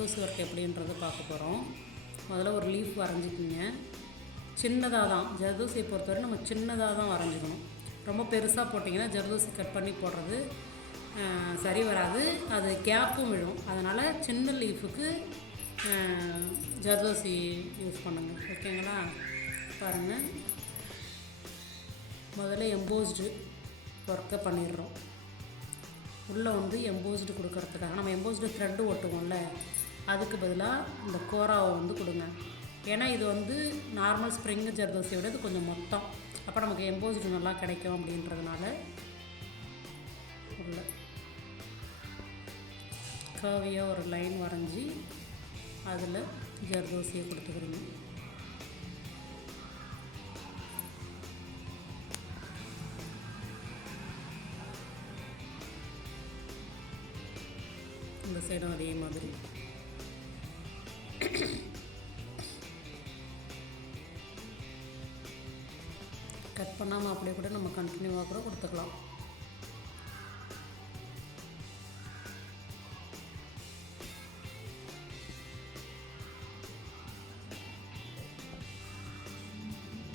Zardozi work எப்படின்றது பார்க்க போகிறோம். முதல்ல ஒரு லீஃப் வரைஞ்சிக்கிங்க. சின்னதாக தான் ஜர்தோசியை பொறுத்தவரை நம்ம சின்னதாக தான் வரைஞ்சிக்கணும். ரொம்ப பெருசாக போட்டிங்கன்னா ஜர்தோசி கட் பண்ணி போடுறது சரி வராது, அது கேப்பும் விழும். அதனால் சின்ன லீஃபுக்கு ஜர்தோசி யூஸ் பண்ணுங்கள். ஓகேங்களா? பாருங்கள், முதல்ல எம்போஸ்டு ஒர்க்கை பண்ணிடுறோம். உள்ளே வந்து எம்போஸ்டு கொடுக்கறதுக்காக நம்ம எம்போஸ்டு த்ரெட்டு ஒட்டுவோம்ல, அதுக்கு பதிலாக இந்த கோராவை வந்து கொடுங்க. ஏன்னா இது வந்து நார்மல் ஸ்ப்ரிங் ஜர்தோசியை விட இது கொஞ்சம் மொத்தம், அப்போ நமக்கு எம்போஸ்டு நல்லா கிடைக்கும் அப்படின்றதுனால உள்ள கர்வியாக ஒரு லைன் வரைஞ்சி அதில் ஜர்தோசியை கொடுத்துக்கிறீங்க. இந்த சைடும் அதே மாதிரி. கட் பண்ணாமல் அப்படியே கூட நம்ம கண்டினியூவாக கூட கொடுத்துக்கலாம்.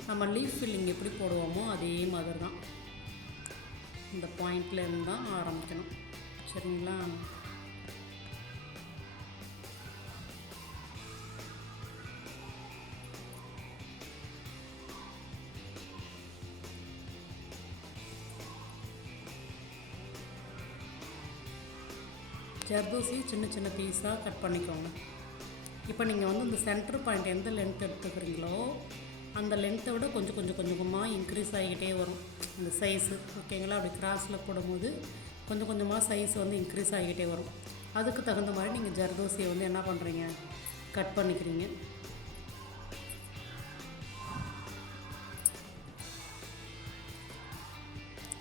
நம்ம லீஃப் ஃபில்லிங் எப்படி போடுவோமோ அதே மாதிரி தான் இந்த பாயிண்ட்லேருந்து தான் ஆரம்பிக்கணும். சரிங்களா? ஜர்தோசி சின்ன சின்ன பீஸாக கட் பண்ணிக்கோங்க. இப்போ நீங்கள் வந்து இந்த சென்டர் பாயிண்ட் எந்த லென்த் எடுத்துக்கிறீங்களோ அந்த லென்த்தை விட கொஞ்சம் கொஞ்சம் கொஞ்சமாக இன்க்ரீஸ் ஆகிக்கிட்டே வரும் இந்த சைஸு. ஓகேங்களா? அப்படி கிராஸில் போடும்போது கொஞ்சம் கொஞ்சமாக சைஸ் வந்து இன்க்ரீஸ் ஆகிக்கிட்டே வரும். அதுக்கு தகுந்த மாதிரி நீங்கள் ஜர்தோசியை வந்து என்ன பண்ணுறீங்க, கட் பண்ணிக்கிறீங்க.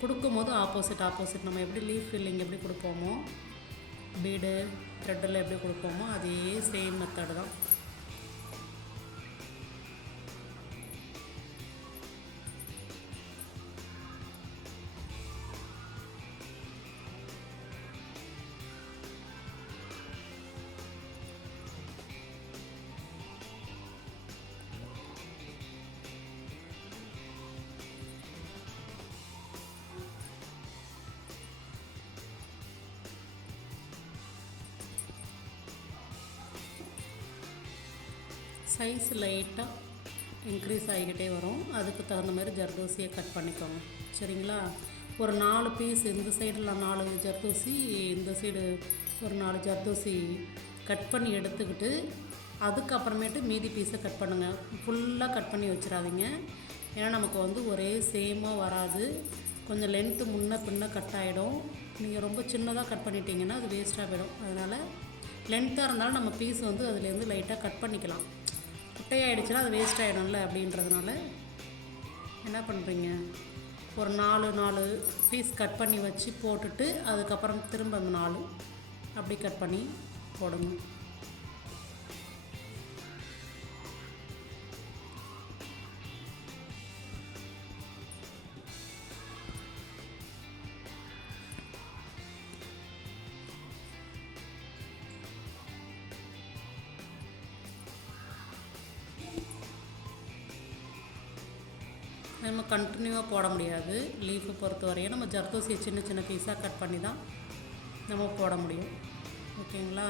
கொடுக்கும்போது ஆப்போசிட் நம்ம எப்படி லீஃப் ஃபில்லிங் எப்படி கொடுப்போமோ, பீடு த்ரெட்டில் எப்படி கொடுப்போமோ அதே சேம் மெத்தடு தான். சைஸ் லைட்டாக இன்க்ரீஸ் ஆகிக்கிட்டே வரும். அதுக்கு தகுந்த மாதிரி ஜர்தோசியை கட் பண்ணிக்கோங்க. சரிங்களா? ஒரு 4 பீஸ் இந்த சைடில் 4 ஜர்தோசி, இந்த சைடு ஒரு 4 ஜர்தோசி கட் பண்ணி எடுத்துக்கிட்டு அதுக்கப்புறமேட்டு மீதி பீஸை கட் பண்ணுங்கள். ஃபுல்லாக கட் பண்ணி வச்சிடாதீங்க. ஏன்னா நமக்கு வந்து ஒரே சேமாக வராது, கொஞ்சம் லென்த்து முன்ன பின்ன கட் ஆகிடும். நீங்கள் ரொம்ப சின்னதாக கட் பண்ணிட்டீங்கன்னா அது வேஸ்ட்டாக போயிடும். அதனால் லென்த்தாக இருந்தாலும் நம்ம பீஸ் வந்து அதுலேருந்து லைட்டாக கட் பண்ணிக்கலாம். குட்டையாகிடுச்சுன்னா அது வேஸ்ட் ஆகிடும்ல, அப்படின்றதுனால என்ன பண்ணுறீங்க, ஒரு 4 பீஸ் கட் பண்ணி வச்சு போட்டுட்டு அதுக்கப்புறம் திரும்ப அந்த 4 அப்படி கட் பண்ணி போடுங்க. நம்ம கண்டினியூவாக போட முடியாது. லீஃபை பொறுத்த வரையும் நம்ம ஜர்தோசியை சின்ன சின்ன பீஸாக கட் பண்ணி தான் நம்ம போட முடியும். ஓகேங்களா?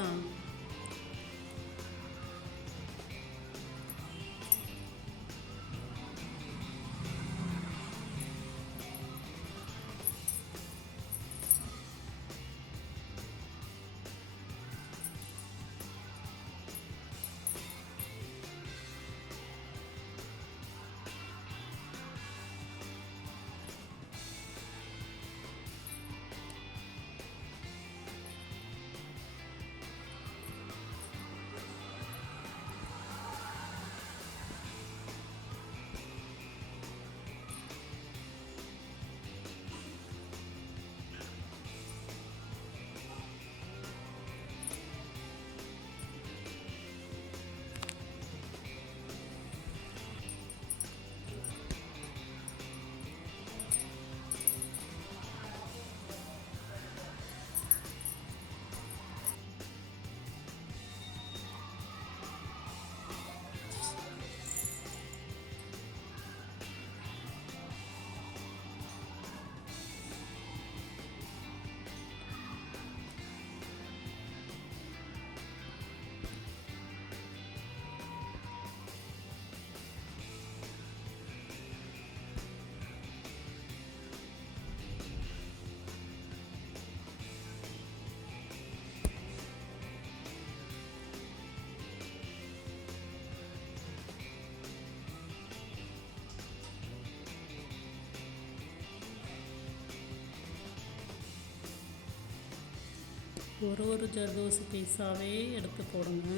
ஒரு ஜர்தோசி பீஸாகவே எடுத்து போடுங்க.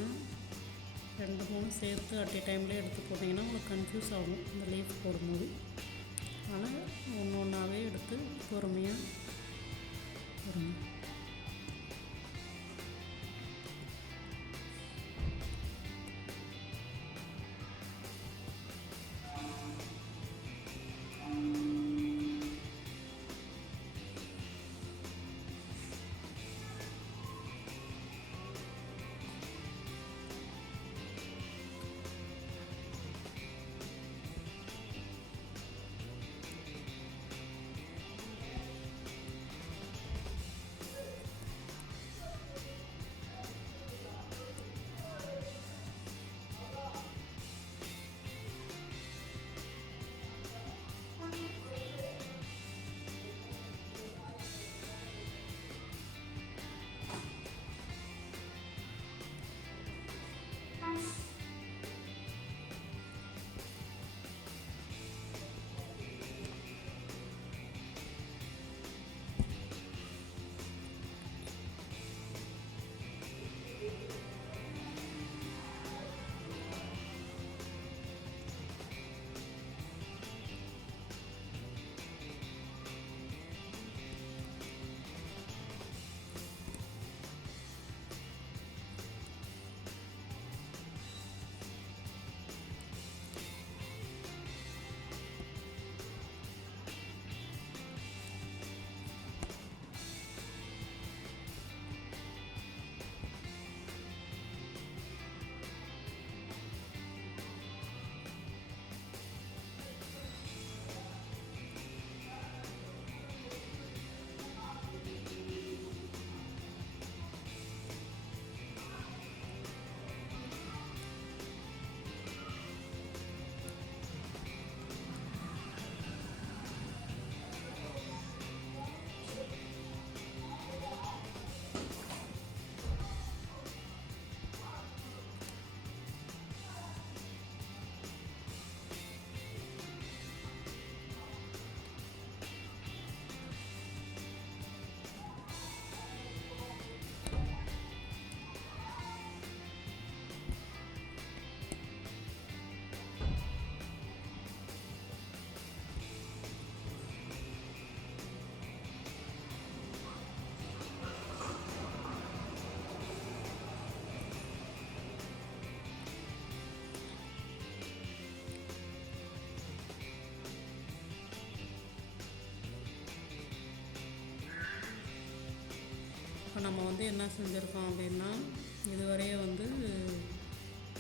2 3 சேர்த்து அட் எ டைம்லேயே எடுத்து போட்டிங்கன்னா உங்களுக்கு கன்ஃபியூஸ் ஆகும் இந்த லீஃப் போடும்போது. அதனால் ஒன்று ஒன்றாவே எடுத்து பொறுமையாக போடுங்க. இப்போ நம்ம என்ன செஞ்சுருக்கோம் அப்படின்னா, இதுவரையே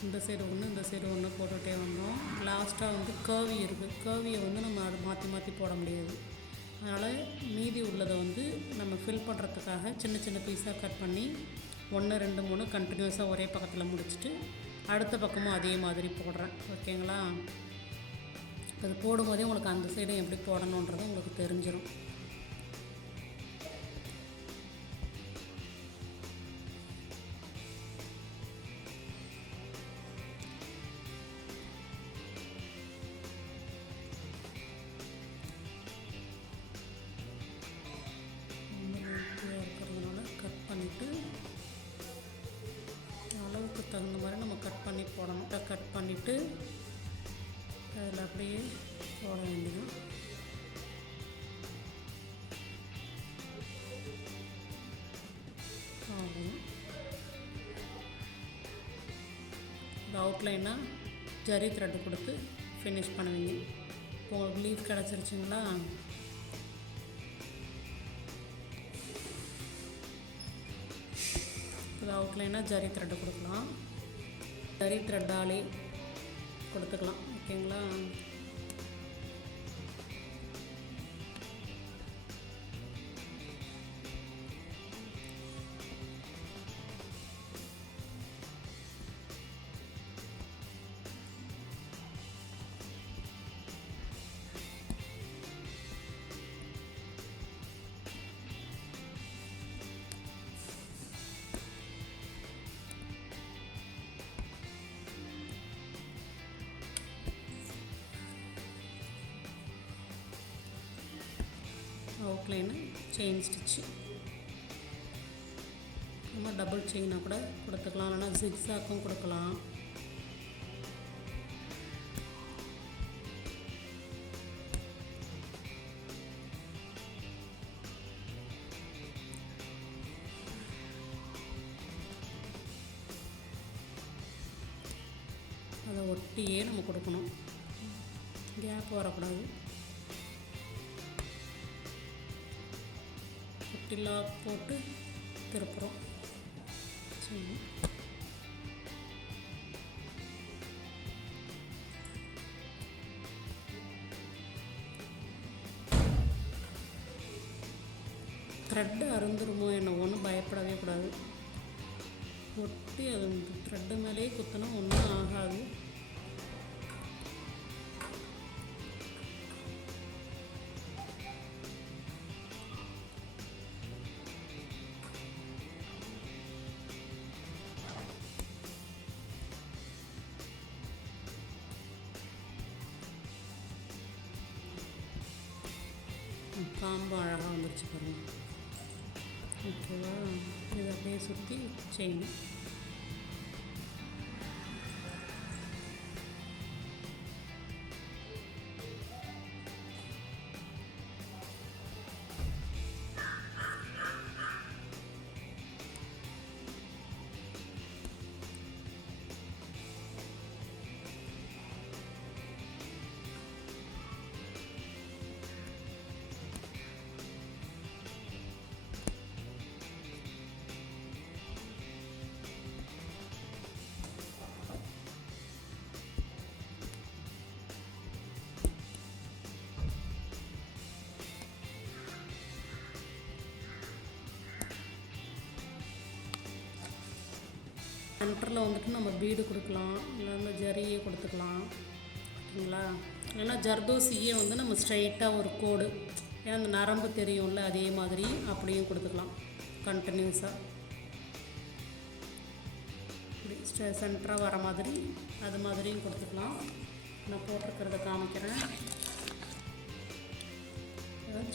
இந்த சைடு ஒன்று இந்த சைடு ஒன்று போட்டுகிட்டே வந்தோம். லாஸ்ட்டாக கர்வி இருக்குது. கர்வியை நம்ம அதை மாற்றி மாற்றி போட முடியாது. அதனால் மீதி உள்ளதை நம்ம ஃபில் பண்ணுறதுக்காக சின்ன சின்ன பீஸாக கட் பண்ணி 1 2 3 கண்டினியூஸாக ஒரே பக்கத்தில் முடிச்சுட்டு அடுத்த பக்கமும் அதே மாதிரி போடுறேன். ஓகேங்களா? அது போடும்போதே உங்களுக்கு அந்த சைடும் எப்படி போடணுன்றது உங்களுக்கு தெரிஞ்சிடும். அளவுக்கு தகுந்த மாதிரி நம்ம கட் பண்ணி போடணும். கட் பண்ணிவிட்டு அதில் அப்படியே போட வேண்டியது. ஆகும். இந்த அவுட்லைனாக ஜரி த்ரெட்டு கொடுத்து ஃபினிஷ் பண்ணுவீங்க. உங்களுக்கு லீஃப் கிடச்சிருச்சுங்களா? இது அவுட்லைனாக ஜரி த்ரெட்டு கொடுக்கலாம். ஜரி த்ரெட்டாலே கொடுத்துக்கலாம். ஓகேங்களா? அவுட்லைனு செயின் ஸ்டிச்சு நம்ம டபுள் செயினாக கூட கொடுத்துக்கலாம், இல்லைனா ஜிக்ஸாக்கும் கொடுக்கலாம். அதை ஒட்டியே நம்ம கொடுக்கணும், கேப் வரக்கூடாது. ஒட்டிலாம் போட்டு திருப்புறோம். சரி, த்ரெட்டு அருந்துருமோ என்னவோன்னு பயப்படவே கூடாது. ஒட்டி அது த்ரெட்டு மேலேயே குத்தினா ஒன்றும் ஆகாது. காம்பு அழகாக வந்துருச்சு பாருங்க. ஓகேவா, இதை அப்படியே சுற்றி செயின். சென்டரில் வந்துட்டு நம்ம பீடு கொடுக்கலாம், இல்லைன்னா ஜரியே கொடுத்துக்கலாம். ஓகேங்களா, இல்லைன்னா ஜர்தோசியே வந்து நம்ம ஸ்ட்ரைட்டாக ஒரு கோடு, ஏன்னா அந்த நரம்பு தெரியும்ல, அதே மாதிரி அப்படியும் கொடுத்துக்கலாம். கண்டினியூஸாக இப்படி சென்டராக வர மாதிரி அது மாதிரியும் கொடுத்துக்கலாம். நான் போட்டிருக்கிறத காமிக்கிறேன்.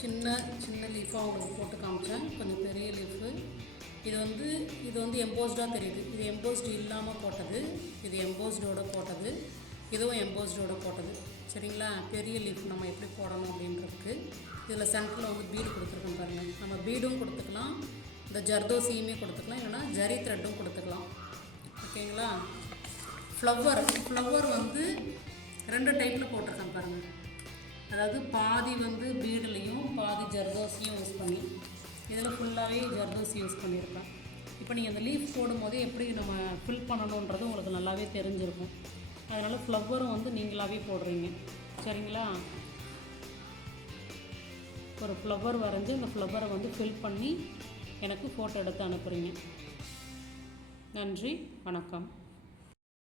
சின்ன சின்ன லீஃபாக உங்களுக்கு போட்டு காமிச்சேன், கொஞ்சம் பெரிய லீஃபு. இது வந்து எம்போஸ்டாக தெரியுது. இது எம்போஸ்டு இல்லாமல் போட்டது, இது எம்போஸ்டோடு போட்டது, இதுவும் எம்போஸ்டோடு போட்டது. சரிங்களா, பெரிய லீஃப் நம்ம எப்படி போடணும் அப்படின்றதுக்கு இதில் சென்டரில் வந்து பீடு கொடுத்துருக்கோம் பாருங்கள். நம்ம பீடும் கொடுத்துக்கலாம், இந்த ஜர்தோசியுமே கொடுத்துக்கலாம், இல்லைனா ஜரி த்ரெட்டும் கொடுத்துக்கலாம். ஓகேங்களா, ஃப்ளவர் வந்து 2 டைப்பில் போட்டிருக்கேன் பாருங்கள். அதாவது பாதி வந்து பீடுலையும் பாதி ஜர்தோசியும் யூஸ் பண்ணி, இதில் ஃபுல்லாகவே ஜர்தோசி யூஸ் பண்ணியிருக்கேன். இப்போ நீங்கள் அந்த லீஃப் போடும்போதே எப்படி நம்ம ஃபில் பண்ணணுன்றது உங்களுக்கு நல்லாவே தெரிஞ்சிருக்கும். அதனால் ஃப்ளவரும் வந்து நீங்களாகவே போடுறீங்க. சரிங்களா, ஒரு ஃப்ளவர் வரைஞ்சி அந்த ஃப்ளவரை வந்து ஃபில் பண்ணி எனக்கு ஃபோட்டோ எடுத்து அனுப்புகிறீங்க. நன்றி, வணக்கம்.